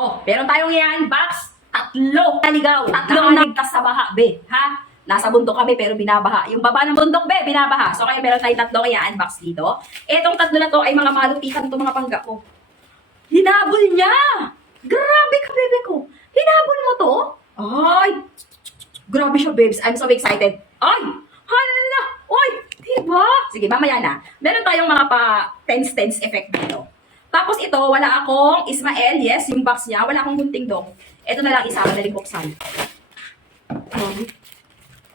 Oh, meron tayong yan, box. Tatlo. Naligaw. Tatlong nagtas sa baha, be. Ha? Nasa bundok kami pero binabaha. Yung baba ng bundok, be, binabaha. So kaya meron tayong tatlo kaya unbox dito. Etong tatlo na to ay mga malutikan to mga pangga ko. Hinabol niya! Grabe ka, bebe ko. Hinabol mo to? Ay! Grabe siya, babes. I'm so excited. Ay! Hala! Uy! Diba? Sige, mamaya na. Meron tayong mga pa tense effect dito. Tapos ito, wala akong Ismael. Yes, yung box niya. Wala akong gunting dong. Ito na lang isa. Madaling buksan.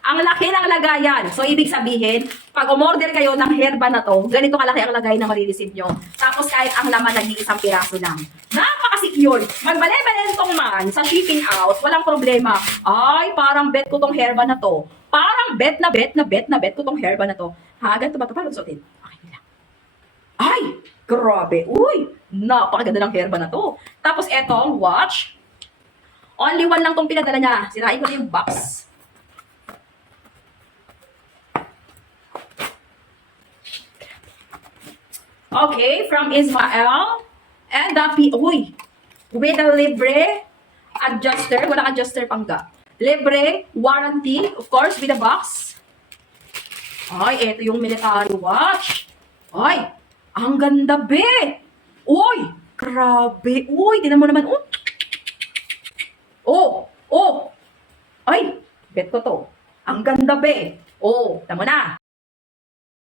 Ang laki ng lagayan. So, ibig sabihin, pag umorder kayo ng herba na to, ganito kalaki ang lagay na marireceive nyo. Tapos kahit ang laman nag-iisang piraso lang. Napaka-secure. Magbale-balentong man sa shipping out, walang problema. Ay, parang bet ko tong herba na to. Parang bet ko tong herba na to. Ha, ganito ba ito? Paano suotin? Okay, nila. Ay, grabe. Uy, napakaganda ng herba na to. Tapos etong watch. Only one lang tong pinadala niya. Sirain ko na yung box. Okay, from Ismael. And uy, with a libre adjuster. Walang adjuster pangga. Libre warranty, of course, with a box. Ay, eto yung military watch. Ay, ang ganda, be. Uy, grabe. Uy, tinan mo naman. Oh. Ay, bet ko to. Ang ganda, be. Oh, tama na.